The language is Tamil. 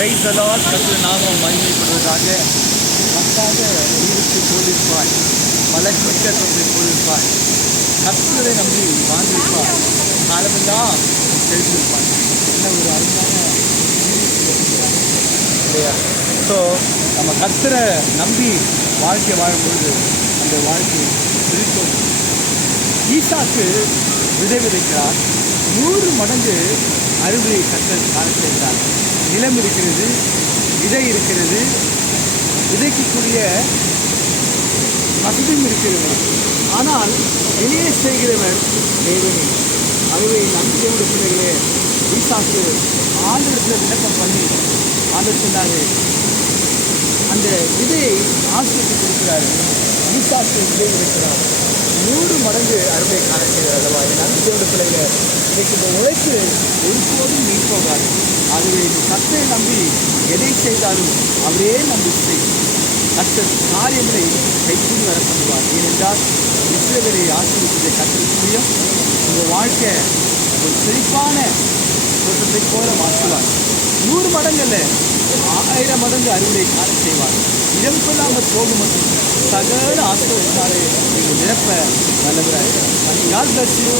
Praise the Lord. கர்த்தருடைய நாமம் மகிமைப்படுவதாக. நமக்காக உயிருக்கு போதிப்பாய், பலமிக்க கர்த்தரை போதிப்பாய். கர்த்தரை நம்பி வாழ்ந்திருப்பாய், காலமெல்லாம் செலுத்திருப்பாய். என்ன ஒரு அருமையான இல்லையா? ஸோ நம்ம கர்த்தரை நம்பி வாழ்க்கை வாழும்பொழுது அந்த வாழ்க்கை பிரித்தோம். ஈசாக்கு விதை விதைக்கிறார், 100 மடங்கு அறுவடை கர்த்தர் காண செய்கிறார். நிலம் இருக்கிறது, விதை இருக்கிறது, விதைக்கக்கூடிய வசதியும் இருக்கிறது. ஆனால் வெளியே செய்கிறவர் தேவனே. அறுவை நம்பிக்கையோடு பிள்ளைகளே, ஈசாக்கு ஆண்டவரிடத்தில் விண்ணப்பம் பண்ணி ஆண்டவர் சொன்னாரு, அந்த விதையை ஆசிரியத்து கொடுக்கிறாரு. ஈசாக்கு விதை விதைக்கிறார், 100 மடங்கு அறுவடை காண செய்கிறார் அல்லவா? என் நம்பிக்கையோட பிள்ளைகள், இன்னைக்கு இந்த உழைப்பு ஒருபோதும் நீ போகாது. ஆகவே நீ கர்த்தரை நம்பி எதை செய்தாலும் அவரே நம்பி செய். கர்த்தர் காரியங்களை கைகூடி வர பண்ணுவார். ஏனென்றால் இஸ்ரவேலை ஆசீர்வதிப்பதை கர்த்தருக்கு முடியும். உங்கள் வாழ்க்கை ஒரு செழிப்பான தோற்றத்தை போல மாற்றுவார். 100 மடங்கல்ல, 1000 மடங்கு அறுவடை காண செய்வார். இடம் கொள்ளாமல் போகும் மற்றும் சகல ஆசீர்வாதத்தாலே நீங்கள் நிரப்ப நல்லவராக. God bless you.